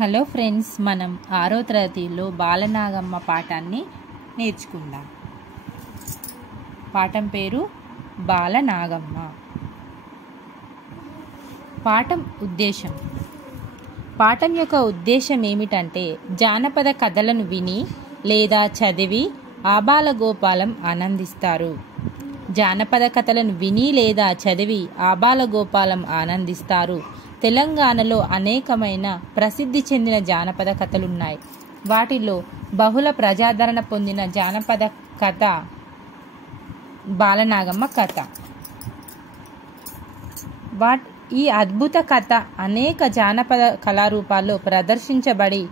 Hello friends, మనం 6వ తరగతిలో బాలనాగమ్మ పాఠాన్ని నేర్చుకుందాం. పాఠం పేరు బాలనాగమ్మ. పాఠం ఉద్దేశం. పాఠం యొక్క ఉద్దేశం ఏమిటంటే జానపద కథలను విని లేదా చదివి ఆబాలగోపాలం ఆనందిస్తారు. జానపద కథలను విని లేదా చదివి ఆబాలగోపాలం ఆనందిస్తారు. తెలంగాణలో అనేకమైన ప్రసిద్ధి చెందిన జానపద కథలున్నాయి. వాటిలో బహుళ ప్రజాదరణ పొందిన జానపద కథ బాలనాగమ్మ కథ. ఈ అద్భుత కథ అనేక జానపద కళారూపాల్లో ప్రదర్శించబడి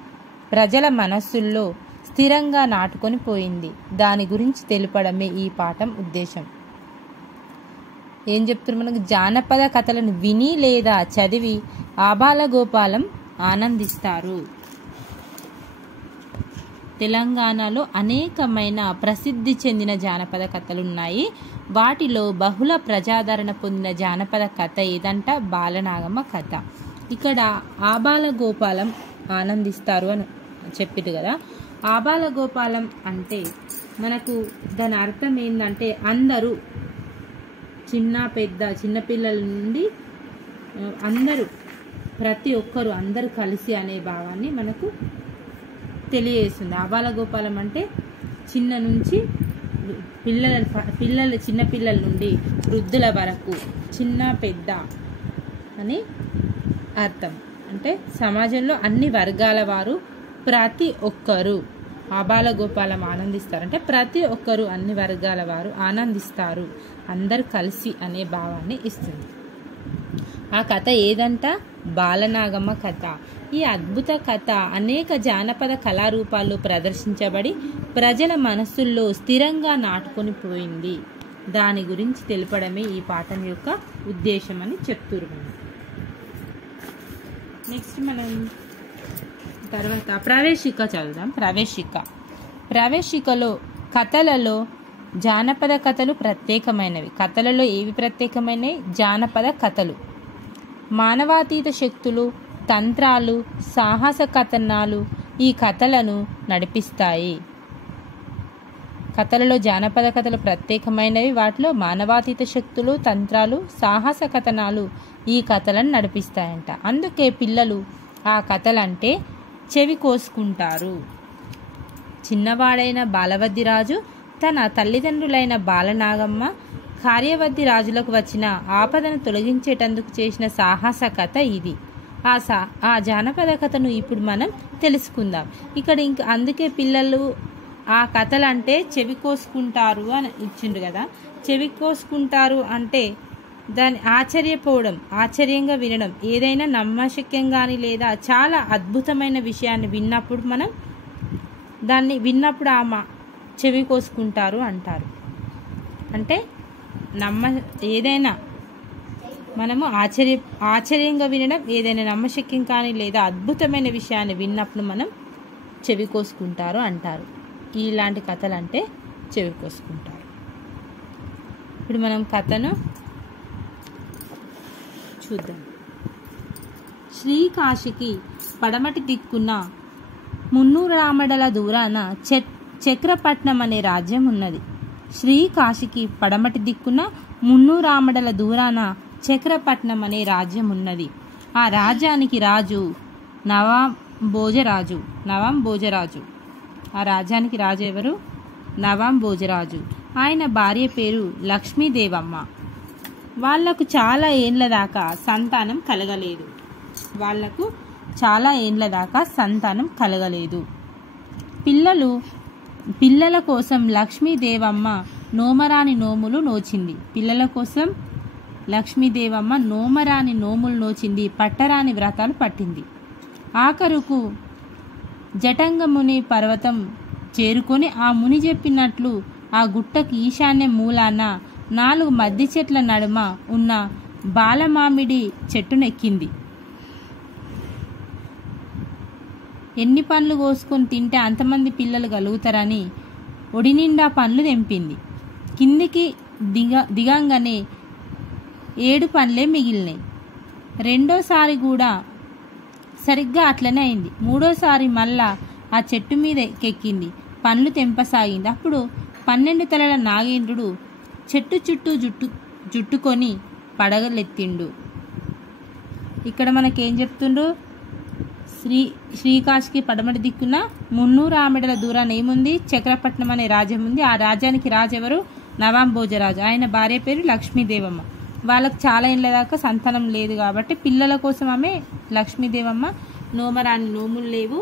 ప్రజల మనస్సుల్లో స్థిరంగా నాటుకొని పోయింది. దాని గురించి తెలుపడమే ఈ పాఠం ఉద్దేశం. ఏం చెప్తున్నారు? మనకు జానపద కథలను విని లేదా చదివి ఆబాలగోపాలం ఆనందిస్తారు. తెలంగాణలో అనేకమైన ప్రసిద్ధి చెందిన జానపద కథలున్నాయి. వాటిలో బహుళ ప్రజాదరణ పొందిన జానపద కథ ఏదంట? బాలనాగమ్మ కథ. ఇక్కడ ఆబాలగోపాలం ఆనందిస్తారు అని చెప్పారు కదా. ఆబాలగోపాలం అంటే మనకు దాని అర్థం ఏంటంటే అందరూ, చిన్న పెద్ద, చిన్నపిల్లల నుండి అందరూ, ప్రతి ఒక్కరు అందరూ కలిసి అనే భావాన్ని మనకు తెలియజేస్తుంది. ఆబాలగోపాలం అంటే చిన్న నుంచి చిన్నపిల్లల నుండి వృద్ధుల వరకు చిన్న పెద్ద అని అర్థం. అంటే సమాజంలో అన్ని వర్గాల వారు, ప్రతి ఒక్కరు ఆబాలగోపాలం ఆనందిస్తారు. అంటే ప్రతి ఒక్కరు, అన్ని వర్గాల వారు ఆనందిస్తారు, అందరు కలిసి అనే భావాన్ని ఇస్తుంది. ఆ కథ ఏదంట? బాలనాగమ్మ కథ. ఈ అద్భుత కథ అనేక జానపద కళారూపాల్లో ప్రదర్శించబడి ప్రజల మనస్సుల్లో స్థిరంగా నాటుకొని పోయింది. దాని గురించి తెలపడమే ఈ పాఠం యొక్క ఉద్దేశం అని చెప్తున్నారు. నెక్స్ట్ మనం తర్వాత ప్రవేశిక చదువుదాం. ప్రవేశికలో కథలలో జానపద కథలు ప్రత్యేకమైనవి. కథలలో ఏవి ప్రత్యేకమైనవి? జానపద కథలు. మానవాతీత శక్తులు, తంత్రాలు, సాహస కథనాలు ఈ కథలను నడిపిస్తాయి. కథలలో జానపద కథలు ప్రత్యేకమైనవి. వాటిలో మానవాతీత శక్తులు, తంత్రాలు, సాహస కథనాలు ఈ కథలను నడిపిస్తాయంట. అందుకే పిల్లలు ఆ కథలంటే చెవి కోసుకుంటారు. చిన్నవాడైన బాలవద్దిరాజు తన తల్లిదండ్రులైన బాలనాగమ్మ, కార్యవద్ది రాజులకు వచ్చిన ఆపదను తొలగించేటందుకు చేసిన సాహస కథ ఇది. ఆ జానపద కథను ఇప్పుడు మనం తెలుసుకుందాం. ఇక్కడ అందుకే పిల్లలు ఆ కథలంటే చెవి కోసుకుంటారు అని ఇచ్చిండు కదా. చెవి కోసుకుంటారు అంటే దాన్ని ఆశ్చర్యపోవడం, ఆశ్చర్యంగా వినడం, ఏదైనా నమ్మశక్యం కానీ లేదా చాలా అద్భుతమైన విషయాన్ని విన్నప్పుడు మనం దాన్ని విన్నప్పుడు చెవి కోసుకుంటారు అంటారు. అంటే ఏదైనా మనము ఆశ్చర్యంగా వినడం, ఏదైనా నమ్మశక్యం కానీ లేదా అద్భుతమైన విషయాన్ని విన్నప్పుడు మనం చెవి కోసుకుంటారు అంటారు. ఇలాంటి కథలు అంటే చెవి కోసుకుంటారు. ఇప్పుడు మనం కథను చూద్దాం. శ్రీకాశికి పడమటి దిక్కున 300 రామడల దూరాన చక్రపట్నం అనే రాజ్యం ఉన్నది. శ్రీకాశికి పడమటి దిక్కున 300 రామడల దూరాన చక్రపట్నం అనే రాజ్యం ఉన్నది. ఆ రాజ్యానికి రాజు నవాం భోజరాజు. ఆ రాజ్యానికి రాజు ఎవరు? నవాం భోజరాజు. ఆయన భార్య పేరు లక్ష్మీదేవమ్మ. వాళ్లకు చాలా ఏండ్ల దాకా సంతానం కలగలేదు. పిల్లల కోసం లక్ష్మీదేవమ్మ నోమరాని నోములు నోచింది. పట్టరాని వ్రతాలు పట్టింది. ఆఖరుకు జటంగముని పర్వతం చేరుకొని ఆ ముని చెప్పినట్లు ఆ గుట్టకు ఈశాన్య మూలాన 4 మద్ది చెట్ల నడుమ ఉన్న బాలమామిడి చెట్టునెక్కింది. ఎన్ని పండ్లు కోసుకొని తింటే అంతమంది పిల్లలు కలుగుతారని ఒడి నిండా పండ్లు తెంపింది. కిందికి దిగంగానే 7 పండ్లే మిగిలినాయి. రెండోసారి కూడా సరిగ్గా అట్లనే అయింది. మూడోసారి మళ్ళా ఆ చెట్టు మీద ఎక్కింది, పండ్లు తెంపసాగింది. అప్పుడు 12 తలల నాగేంద్రుడు చెట్టు చుట్టూ జుట్టుకొని పడగలెత్తిండు. ఇక్కడ మనకేం చెప్తుండ్రు? శ్రీకాశికి పడమటి దిక్కున 300 ఆమెడల దూరాన్ని ఏముంది? చక్రపట్నం అనే రాజ్యం ఉంది. ఆ రాజ్యానికి రాజు ఎవరు? నవాబ్ భోజరాజు. ఆయన భార్య పేరు లక్ష్మీదేవమ్మ. వాళ్ళకు చాలా ఏళ్ళ దాకా సంతానం లేదు కాబట్టి పిల్లల కోసం ఆమె లక్ష్మీదేవమ్మ నోమరాని నోములు లేవు,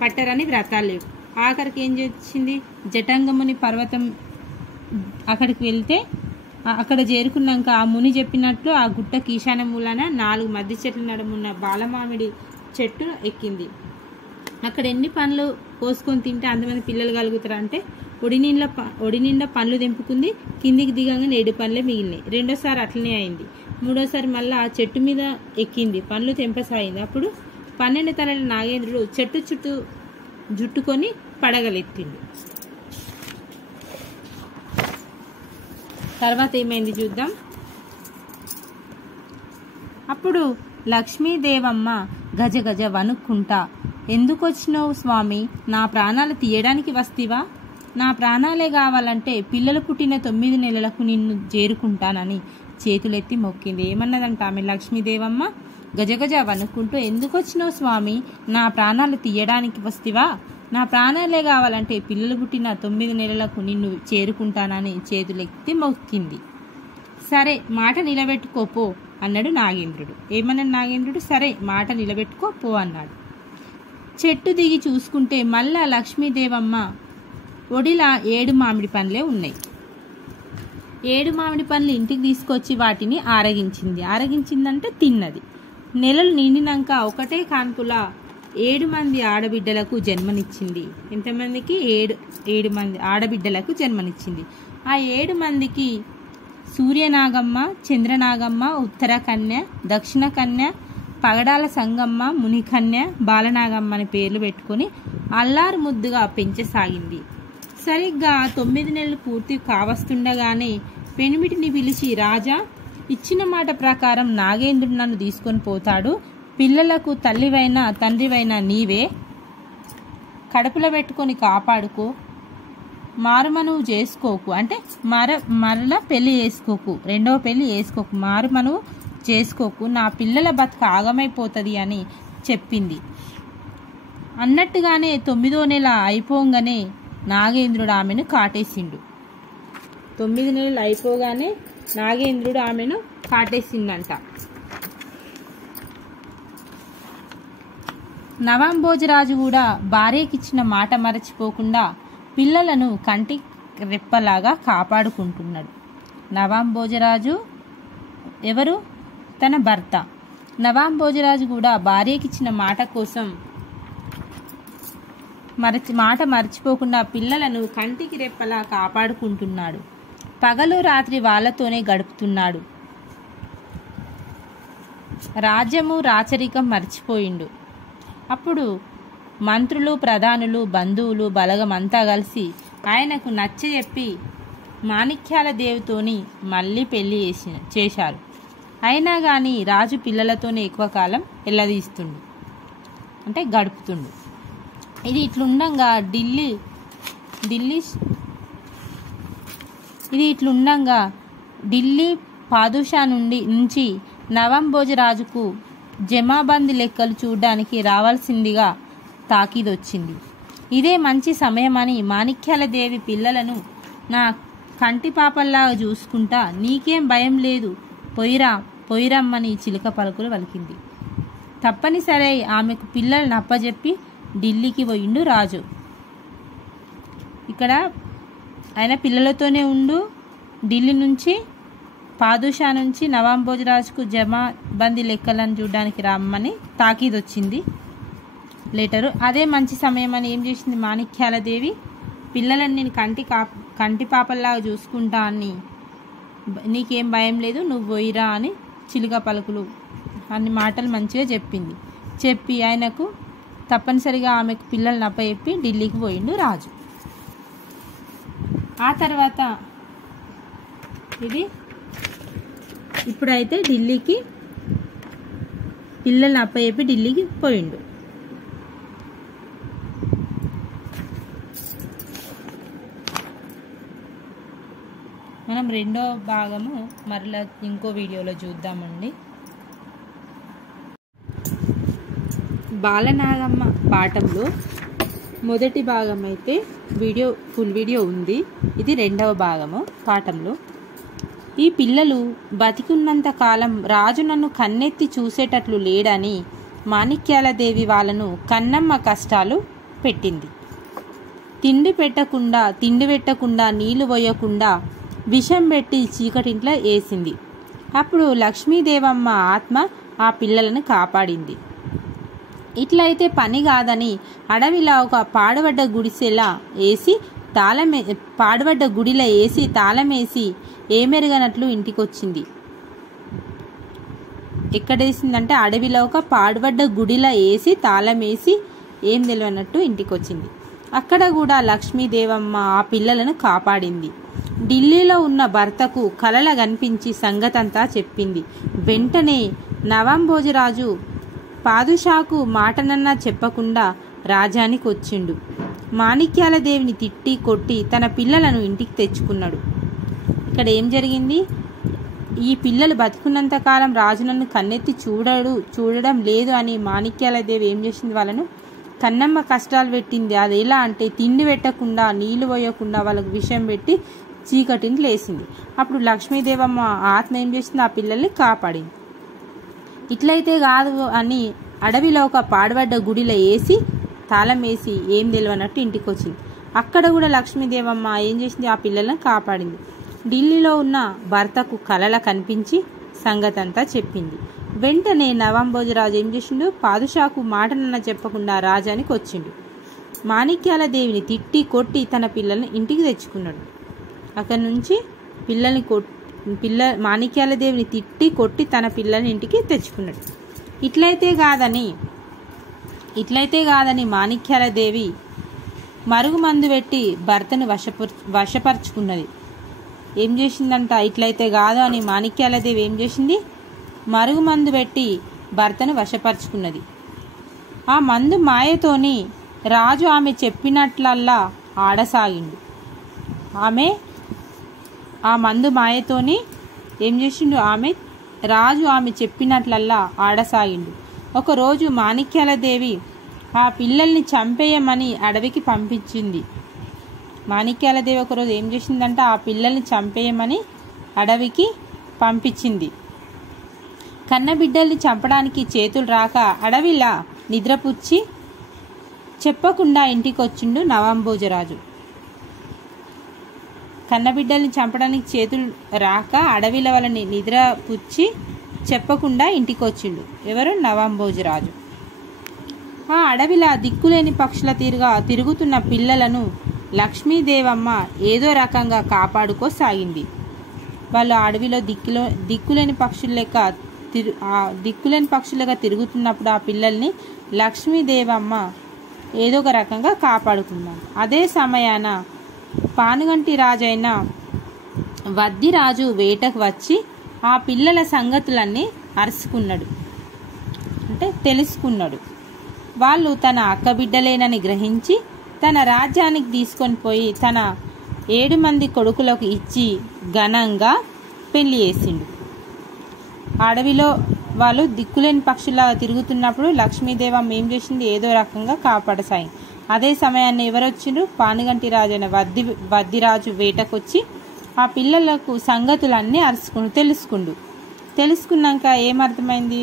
పట్టరాని వ్రతాలు లేవు. ఆఖరికి ఏం చేసింది? జటంగముని పర్వతం అక్కడికి వెళ్తే అక్కడ చేరుకున్నాక ఆ ముని చెప్పినట్లు ఆ గుట్టకి ఈశాన్య మూలాన 4 మద్ది చెట్ల నడుమున్న బాలమామిడి చెట్టు ఎక్కింది. అక్కడ ఎన్ని పండ్లు కోసుకొని తింటే అంతమంది పిల్లలు కలుగుతారు అంటే ఒడి నిండా పండ్లు తెంపుకుంది. కిందికి దిగంగా 7 పండ్లే మిగిలినాయి. రెండోసారి అట్లనే అయింది. మూడోసారి మళ్ళీ ఆ చెట్టు మీద ఎక్కింది, పండ్లు తెంపసాగింది. అప్పుడు 12 తలల నాగేంద్రుడు చెట్టు చుట్టూ జుట్టుకొని పడగలెత్తిండు. తర్వాత ఏమైంది చూద్దాం. అప్పుడు లక్ష్మీదేవమ్మ గజ గజ వణుక్కుంటా, ఎందుకు వచ్చినావు స్వామి? నా ప్రాణాలు తీయడానికి వస్తీవా? నా ప్రాణాలే కావాలంటే పిల్లలు పుట్టిన 9 నెలలకు నిన్ను చేరుకుంటానని చేతులెత్తి మొక్కింది. ఏమన్నదంట ఆమె లక్ష్మీదేవమ్మ? గజగజ వణుక్కుంటూ, ఎందుకు వచ్చినావు స్వామి? నా ప్రాణాలు తీయడానికి వస్తీవా? నా ప్రాణాలే కావాలంటే పిల్లలు పుట్టిన 9 నెలలకు నిన్ను చేరుకుంటానని చేతులెత్తి మొక్కింది. సరే, మాట నిలబెట్టుకోపో అన్నాడు నాగేంద్రుడు. ఏమన్నాడు నాగేంద్రుడు? సరే, మాట నిలబెట్టుకోపో అన్నాడు. చెట్టు దిగి చూసుకుంటే మళ్ళా లక్ష్మీదేవమ్మ ఒడిలా 7 మామిడి పండ్లే ఉన్నాయి. 7 మామిడి పండ్లు ఇంటికి తీసుకొచ్చి వాటిని ఆరగించిందంటే తిన్నది. నెలలు నిండినాక ఒకటే కాన్పులా 7 మంది ఆడబిడ్డలకు జన్మనిచ్చింది. ఎంతమందికి? 7 మంది ఆడబిడ్డలకు జన్మనిచ్చింది. ఆ 7 మందికి సూర్యనాగమ్మ, చంద్రనాగమ్మ, ఉత్తర కన్య, దక్షిణ కన్య, పగడాల సంగమ్మ, మునికన్య, బాలనాగమ్మ అని పేర్లు పెట్టుకొని అల్లారు ముద్దుగా పెంచసాగింది. సరిగ్గా 9 నెలలు పూర్తి కావస్తుండగానే పెనిమిటిని పిలిచి, రాజా, ఇచ్చిన మాట ప్రకారం నాగేంద్రుడు నన్ను తీసుకొని పోతాడు. పిల్లలకు తల్లివైనా తండ్రివైనా నీవే. కడుపులో పెట్టుకొని కాపాడుకో. మారుమనువు చేసుకోకు, అంటే మరలా పెళ్లి చేసుకోకు, రెండవ పెళ్లి చేసుకోకు, మారుమనువు చేసుకోకు, నా పిల్లల బతుక ఆగమైపోతుంది అని చెప్పింది. అన్నట్టుగానే 9వ నెల అయిపోగానే నాగేంద్రుడు ఆమెను కాటేసిండు. 9 నెలలు అయిపోగానే నాగేంద్రుడు ఆమెను కాటేసిందంట. నవాంభోజరాజు కూడా భార్యకిచ్చిన మాట మరచిపోకుండా పిల్లలను కంటి రెప్పలాగా కాపాడుకుంటున్నాడు. నవాంభోజరాజు ఎవరు? తన భర్త. నవాంభోజరాజు కూడా భార్యకిచ్చిన మాట కోసం మాట మర్చిపోకుండా పిల్లలను కంటికి రెప్పలా కాపాడుకుంటున్నాడు. పగలు రాత్రి వాళ్ళతోనే గడుపుతున్నాడు. రాజ్యము రాచరికం మర్చిపోయిండు. అప్పుడు మంత్రులు, ప్రధానులు, బంధువులు, బలగం అంతా కలిసి ఆయనకు నచ్చజెప్పి మాణిక్యాల దేవితోని మళ్ళీ పెళ్లి చేశారు. అయినా కానీ రాజు పిల్లలతోనే ఎక్కువ కాలం ఎల్లదీస్తుండు, అంటే గడుపుతుండు. ఇది ఇట్లుండగా ఢిల్లీ పాదుషా నుంచి నవాంభోజరాజుకు జమాబందీ లెక్కలు చూడడానికి రావాల్సిందిగా తాకీదొచ్చింది. ఇదే మంచి సమయమని మాణిక్యాల దేవి పిల్లలను నా కంటి పాపల్లాగా చూసుకుంటా, నీకేం భయం లేదు, పొయ్యిరమ్మని చిలుక పలుకులు పలికింది. తప్పనిసరి ఆమెకు పిల్లలను అప్పజెప్పి ఢిల్లీకి పోయిండు రాజు. ఇక్కడ ఆయన పిల్లలతోనే ఉండు. ఢిల్లీ నుంచి పాదుషా నుంచి నవాంభోజరాజుకు జమాబందీ లెక్కలను చూడడానికి రమ్మని తాకీదొచ్చింది లెటరు. అదే మంచి సమయం అని ఏం చేసింది మాణిక్యాల దేవి, పిల్లలని నేను కంటి పాపల్లాగా చూసుకుంటా అని, నీకేం భయం లేదు, నువ్వు పోయిరా అని చిలుక పలుకులు అన్ని మాటలు మంచిగా చెప్పింది. చెప్పి ఆయనకు తప్పనిసరిగా ఆమెకు పిల్లల్ని అప్పచెప్పి ఢిల్లీకి పోయిండు రాజు. ఆ తర్వాత ఇప్పుడైతే ఢిల్లీకి పిల్లల్ని అప్పచెప్పి ఢిల్లీకి పోయిండు. మనం రెండో భాగము మరలా ఇంకో వీడియోలో చూద్దామండి. బాలనాగమ్మ పాఠంలో మొదటి భాగం అయితే ఫుల్ వీడియో ఉంది. ఇది రెండవ భాగము పాఠంలో. ఈ పిల్లలు బతికున్నంత కాలం రాజు నన్ను కన్నెత్తి చూసేటట్లు లేడని మాణిక్యాలదేవి వాళ్ళను కన్నమ్మ కష్టాలు పెట్టింది. తిండి పెట్టకుండా నీళ్లు పోయకుండా విషం పెట్టి చీకటింట్లో వేసింది. అప్పుడు లక్ష్మీదేవమ్మ ఆత్మ ఆ పిల్లలను కాపాడింది. ఇట్లయితే పని కాదని అడవిలో ఒక పాడుబడ్డ గుడిలో వేసి తాళమేసి ఏమెరగనట్లు ఇంటికొచ్చింది. ఎక్కడేసిందంటే అడవిలో ఒక పాడుబడ్డ గుడిలో వేసి తాళమేసి ఏం తెలియనట్టు ఇంటికొచ్చింది. అక్కడ కూడా లక్ష్మీదేవమ్మ ఆ పిల్లలను కాపాడింది. ఢిల్లీలో ఉన్న భర్తకు కలల కనిపించి సంగతంతా చెప్పింది. వెంటనే నవాంభోజరాజు పాదుషాకు మాటనన్నా చెప్పకుండా రాజానికి వచ్చిండు. మాణిక్యాలదేవిని తిట్టి కొట్టి తన పిల్లలను ఇంటికి తెచ్చుకున్నాడు. ఇక్కడ ఏం జరిగింది? ఈ పిల్లలు బతుకున్నంత కాలం రాజు నన్ను కన్నెత్తి చూడడం లేదు అని మాణిక్యాలదేవి ఏం చేసింది? వాళ్ళను కన్నమ్మ కష్టాలు పెట్టింది. అది ఎలా అంటే తిండి పెట్టకుండా నీళ్లు పోయకుండా వాళ్ళకు విషం పెట్టి చీకటిని లేసింది. అప్పుడు లక్ష్మీదేవమ్మ ఆత్మ ఏం చేసింది? ఆ పిల్లల్ని కాపాడింది. ఇట్లయితే కాదు అని అడవిలో ఒక పాడుబడ్డ గుడిలో వేసి తాళం వేసి ఏం తెలియనట్టు ఇంటికి వచ్చింది. అక్కడ కూడా లక్ష్మీదేవమ్మ ఏం చేసింది? ఆ పిల్లలను కాపాడింది. ఢిల్లీలో ఉన్న భర్తకు కలల కనిపించి సంగతంతా చెప్పింది. వెంటనే నవాంభోజరాజు ఏం చేసిండు? పాదుషాకు మాటనన్న చెప్పకుండా రాజానికి వచ్చిండు. మాణిక్యాలదేవిని తిట్టి కొట్టి తన పిల్లల్ని ఇంటికి తెచ్చుకున్నాడు. అక్కడి నుంచి మాణిక్యాలదేవిని తిట్టి కొట్టి తన పిల్లల్ని ఇంటికి తెచ్చుకున్నాడు. ఇట్లయితే కాదని మాణిక్యాలదేవి మరుగుమందు పెట్టి భర్తను వశపరుచుకున్నది. ఏం చేసిందంట? ఇట్లయితే కాదు అని మాణిక్యాలదేవి ఏం చేసింది? మరుగుమందు పెట్టి భర్తను వశపరుచుకున్నది. ఆ మందు మాయతోని రాజు ఆమె చెప్పినట్లల్లా ఆడసాగిండు. ఆ మందు మాయతోని ఏం చేసిండు? రాజు ఆమె చెప్పినట్లల్లా ఆడసాగిండు. ఒకరోజు మాణిక్యాలదేవి ఆ పిల్లల్ని చంపేయమని అడవికి పంపించింది. మాణిక్యాలదేవి ఒకరోజు ఏం చేసిందంట? ఆ పిల్లల్ని చంపేయమని అడవికి పంపించింది. కన్నబిడ్డల్ని చంపడానికి చేతులు రాక అడవిలా నిద్రపుచ్చి చెప్పకుండా ఇంటికొచ్చిండు నవాంభోజరాజు. కన్నబిడ్డల్ని చంపడానికి చేతులు రాక అడవిల వాళ్ళని నిద్రపుచ్చి చెప్పకుండా ఇంటికొచ్చిండు. ఎవరు? నవాంభోజరాజు. ఆ అడవిలా దిక్కులేని పక్షుల తిరుగుతున్న పిల్లలను లక్ష్మీదేవమ్మ ఏదో రకంగా కాపాడుకోసాగింది. వాళ్ళు అడవిలో దిక్కులేని పక్షుల లెక్క తిరుగుతున్నప్పుడు ఆ పిల్లల్ని లక్ష్మీదేవమ్మ ఏదో ఒక రకంగా కాపాడుకున్నాడు. అదే సమయాన పానుగంటి రాజైన వద్దిరాజు వేటకు వచ్చి ఆ పిల్లల సంగతులన్నీ తెలుసుకున్నాడు. వాళ్ళు తన అక్కబిడ్డలేనని గ్రహించి తన రాజ్యానికి తీసుకొని పోయి తన 7 మంది కొడుకులకు ఇచ్చి ఘనంగా పెళ్లి చేసిండు. అడవిలో వాళ్ళు దిక్కులేని పక్షులాగా తిరుగుతున్నప్పుడు లక్ష్మీదేవమ్మ ఏం చేసింది? ఏదో రకంగా కాపాడసాగింది. అదే సమయాన్ని ఎవరు వచ్చిండ్రు? పానుగంటి రాజైన వద్దిరాజు వేటకొచ్చి ఆ పిల్లలకు సంగతులన్నీ తెలుసుకున్నాక ఏమర్థమైంది?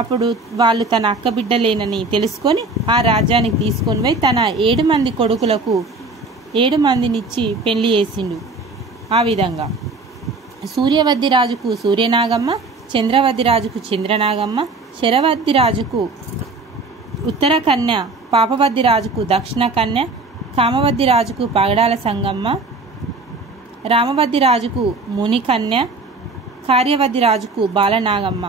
అప్పుడు వాళ్ళు తన అక్కబిడ్డలేనని తెలుసుకొని ఆ రాజ్యానికి తీసుకొని పోయి తన 7 మంది కొడుకులకు 7 మందినిచ్చి పెళ్లి చేసిండు. ఆ విధంగా సూర్యవద్ది రాజుకు సూర్యనాగమ్మ, చంద్రవద్ది రాజుకు చంద్రనాగమ్మ, శరవద్ది రాజుకు ఉత్తర కన్య, పాపవద్ది రాజుకు దక్షిణ కన్య, కామవద్ది రాజుకు పగడాల సంగమ్మ, రామవద్ది రాజుకు మునికన్య, కార్యవద్ది రాజుకు బాలనాగమ్మ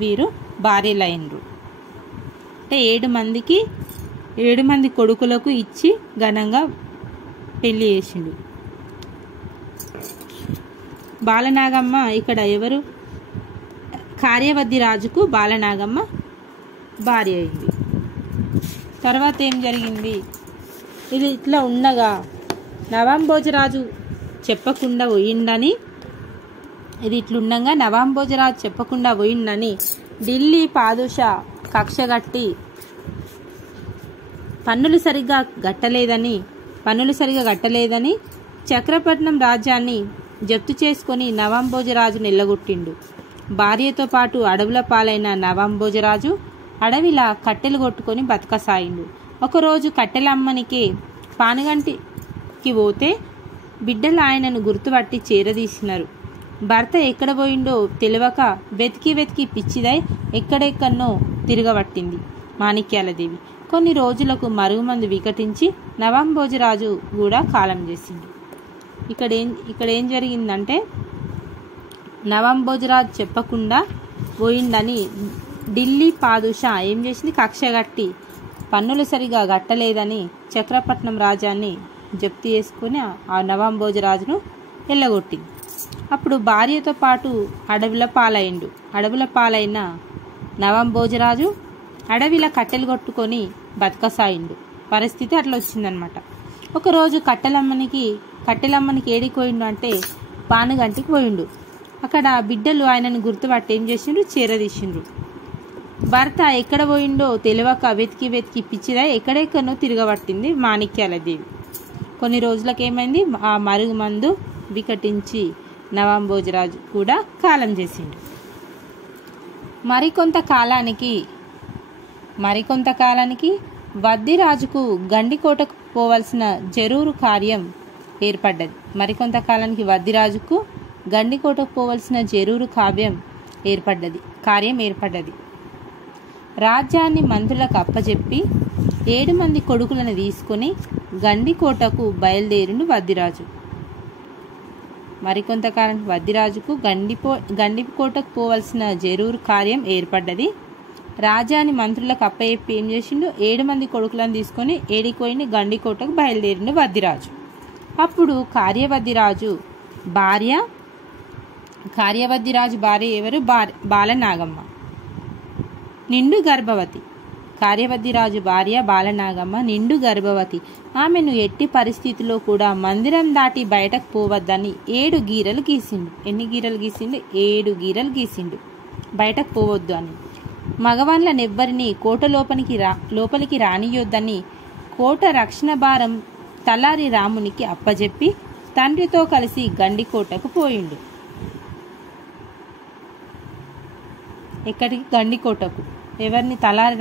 వీరు భార్యలైనరు. అంటే 7 మంది కొడుకులకు ఇచ్చి ఘనంగా పెళ్లి చేసిండు. బాలనాగమ్మ ఇక్కడ ఎవరు? కార్యవద్ది రాజుకు బాలనాగమ్మ భార్య అయింది. తర్వాత ఏం జరిగింది? ఇది ఇట్లా ఉండగా నవాంభోజరాజు చెప్పకుండా పోయిండని నవాంభోజరాజు చెప్పకుండా పోయిండని ఢిల్లీ పాదుషా కక్షగట్టి పన్నులు సరిగా గట్టలేదని చక్రపట్నం రాజ్యాన్ని జప్తు చేసుకొని నవాంభోజరాజు నెల్లగొట్టిండు. భార్యతో పాటు అడవుల పాలైన నవాంభోజరాజు అడవిలా కట్టెలు కొట్టుకొని బతకసాయిండు. ఒకరోజు కట్టెలమ్మనికి పానుగంటికి పోతే బిడ్డలు ఆయనను గుర్తుపట్టి చేరదీసినారు. భర్త ఎక్కడ పోయిండో తెలియక వెతికి పిచ్చిదై ఎక్కడెక్కడనో తిరగబట్టింది మాణిక్యాలదేవి. కొన్ని రోజులకు మరుగుమందు వికటించి నవాంభోజరాజు కూడా కాలం చేసిండు. ఇక్కడ ఏం జరిగిందంటే, నవాంభోజరాజు చెప్పకుండా పోయిండని ఢిల్లీ పాదుషా ఏం చేసింది? కక్షగట్టి పన్నులు సరిగా గట్టలేదని చక్రపట్నం రాజ్యాన్ని జప్తు చేసుకుని ఆ నవాంభోజరాజును వెళ్ళగొట్టింది. అప్పుడు భార్యతో పాటు అడవుల పాలైన నవాంభోజరాజు అడవిలా కట్టెలు కొట్టుకొని బతకసాయిండు. పరిస్థితి అట్లా వచ్చిందనమాట. ఒకరోజు కట్టెలమ్మనికి ఏడికి పోయిండు అంటే పానుగంటికి పోయిండు. అక్కడ బిడ్డలు ఆయనను గుర్తుపట్టి ఏం చేసిండ్రు? చేరదీసిండ్రు. భర్త ఎక్కడ పోయిండో తెలియక వెతికి పిచ్చిదా ఎక్కడెక్కడనో తిరగబట్టింది మాణిక్యాలదేవి. కొన్ని రోజులకు ఏమైంది? ఆ మరుగుమందు వికటించి నవాంభోజరాజు కూడా కాలం చేసిండు. మరికొంతకాలానికి వద్దిరాజుకు గండికోటకు పోవలసిన జరూరు కార్యం ఏర్పడ్డది. రాజ్యాన్ని మంత్రులకు అప్పచెప్పి 7 మంది కొడుకులను తీసుకుని గండికోటకు బయలుదేరిండు వద్దిరాజు. మరికొంతకాలానికి వద్దిరాజుకు గండికోటకు పోవలసిన జరూరు కార్యం ఏర్పడ్డది. రాజాని మంత్రులకు అప్పచెప్పి ఏం చేసిండు? 7 మంది కొడుకులను తీసుకొని ఏడిపోయింది గండికోటకు బయలుదేరిండు వద్దిరాజు. అప్పుడు కార్యవద్దిరాజు భార్య ఎవరు? బాలనాగమ్మ నిండు గర్భవతి. కార్యవద్దిరాజు భార్య బాలనాగమ్మ నిండు గర్భవతి. ఆమెను ఎట్టి పరిస్థితిలో కూడా మందిరం దాటి బయటకు పోవద్దని 7 గీరలు గీసిండు. ఎన్ని గీరలు గీసిండు? 7 గీరలు గీసిండు బయటకు పోవద్దు అని. మగవాళ్ళనెవ్వరినీ కోట లోపలికి రానియొద్దని కోట రక్షణ భారం తలారి రామునికి అప్పజెప్పి తండ్రితో కలిసి గండికోటకు పోయిండు. ఎక్కడికి? గండికోటకు. ఎవరిని? తలారి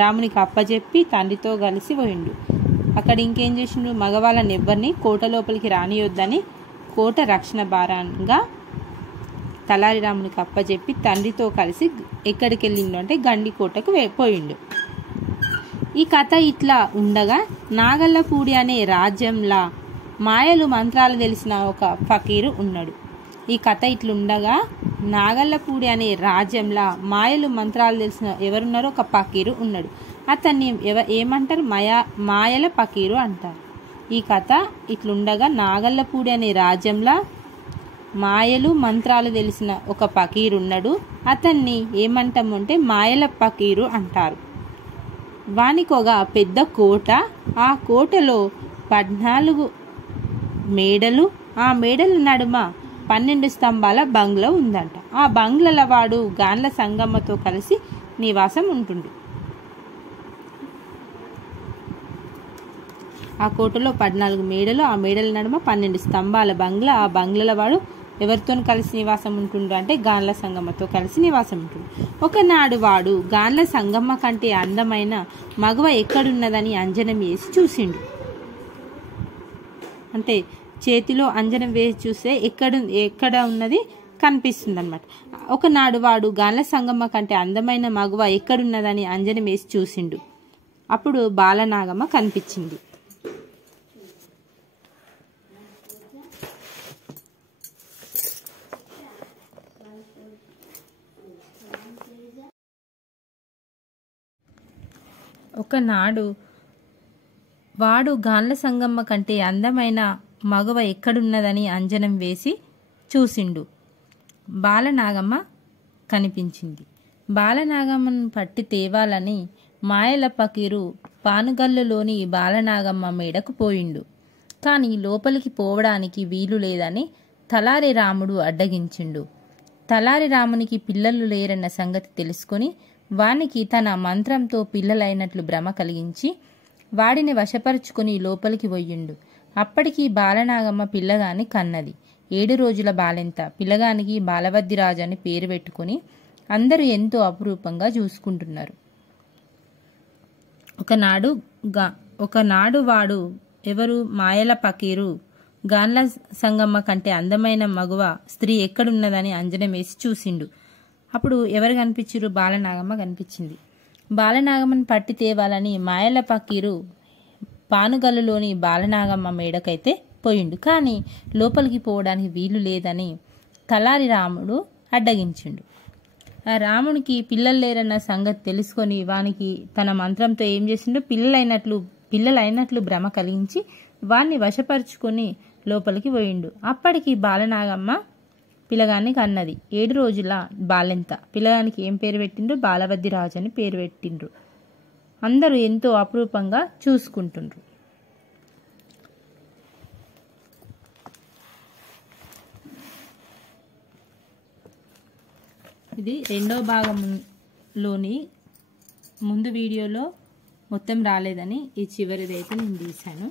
రామునికి అప్పజెప్పి తండ్రితో కలిసి పోయిండు. అక్కడ ఇంకేం చేసిండు? మగవాళ్ళని ఎవ్వరిని కోట లోపలికి రానియొద్దని కోట రక్షణ భారంగా తలారి రామునికి అప్పజెప్పి తండ్రితో కలిసి ఎక్కడికి వెళ్ళిండు అంటే గండికోటకు పోయిండు. ఈ కథ ఇట్లా ఉండగా నాగల్లపూడి అనే రాజ్యంలా మాయలు మంత్రాలు తెలిసిన ఒక ఫకీరు ఉన్నాడు. ఈ కథ ఇట్లుండగా నాగల్లపూడి అనే రాజ్యంలో మాయలు మంత్రాలు తెలిసిన ఎవరున్నారో ఒక ఫకీరు ఉన్నాడు. అతన్ని ఏమంటారు? మాయల ఫకీరు అంటారు. ఈ కథ ఇట్లుండగా నాగల్లపూడి అనే రాజ్యంలో మాయలు మంత్రాలు తెలిసిన ఒక ఫకీరు ఉన్నాడు. అతన్ని ఏమంటాము అంటే మాయల ఫకీరు అంటారు. వానికొక పెద్ద కోట, ఆ కోటలో 14 మేడలు, ఆ మేడల నడుమ 12 స్తంభాల బంగ్లా ఉందంట. ఆ బంగ్లాల వాడు గాన్ల సంగమ్మతో కలిసి నివాసం ఉంటుంది. ఆ కోటలో 14 మేడలు, ఆ మేడల నడుమ 12 స్తంభాల బంగ్లా. ఆ బంగ్లాల వాడు ఎవరితో కలిసి నివాసం ఉంటుండు అంటే గాన్ల సంగమ్మతో కలిసి నివాసం ఉంటుంది. ఒకనాడు వాడు గాన్ల సంగమ్మ కంటే అందమైన మగవ ఎక్కడున్నదని అంజనం వేసి చూసిండు. అంటే చేతిలో అంజనం వేసి చూస్తే ఎక్కడ ఉన్నది కనిపిస్తుంది అనమాట. ఒకనాడు వాడు గాన్ల సంగమ్మ కంటే అందమైన మగవ ఎక్కడున్నదని అంజనం వేసి చూసిండు. అప్పుడు బాలనాగమ్మ కనిపించింది. ఒకనాడు వాడు గాన్ల సంగమ్మ కంటే అందమైన మగవ ఎక్కడున్నదని అంజనం వేసి చూసిండు. బాలనాగమ్మ కనిపించింది. బాలనాగమ్మను పట్టి తేవాలని మాయల పకీరు పానుగల్లులోని బాలనాగమ్మ మేడకు పోయిండు. కానీ లోపలికి పోవడానికి వీలు లేదని తలారి రాముడు అడ్డగించిండు. తలారి రామునికి పిల్లలు లేరన్న సంగతి తెలుసుకొని వానికి తన మంత్రంతో పిల్లలైనట్లు భ్రమ కలిగించి వాడిని వశపరుచుకుని లోపలికి పోయిండు. అప్పటికి బాలనాగమ్మ పిల్లగాని కన్నది. 7 రోజుల బాలెంత. పిల్లగానికి బాలవద్దిరాజు అని పేరు పెట్టుకుని అందరూ ఎంతో అపురూపంగా చూసుకుంటున్నారు. ఒకనాడు వాడు ఎవరు మాయల పకీరు గాన్ల సంగమ్మ కంటే అందమైన మగువ స్త్రీ ఎక్కడున్నదని అంజనం వేసి చూసిండు. అప్పుడు ఎవరు కనిపించారు? బాలనాగమ్మ కనిపించింది. బాలనాగమ్మని పట్టి తేవాలని మాయల పకీరు పానుగల్లులోని బాలనాగమ్మ మేడకైతే పోయిండు. కానీ లోపలికి పోవడానికి వీలు లేదని తలారి రాముడు అడ్డగించిండు. ఆ రామునికి పిల్లలు లేరన్న సంగతి తెలుసుకొని వానికి తన మంత్రంతో ఏం చేసిండు? పిల్లలైనట్లు భ్రమ కలిగించి వాణ్ణి వశపరుచుకొని లోపలికి పోయిండు. అప్పటికి బాలనాగమ్మ పిల్లగానికి అన్నది. 7 రోజుల బాలెంత. పిల్లగానికి ఏం పేరు పెట్టిండ్రు? బాలవద్దిరాజు అని పేరు పెట్టిండ్రు. అందరూ ఎంతో అపురూపంగా చూసుకుంటుండ్రు. ఇది 2వ భాగంలోని ముందు వీడియోలో మొత్తం రాలేదని ఈ చివరిదైతే నేను తీశాను.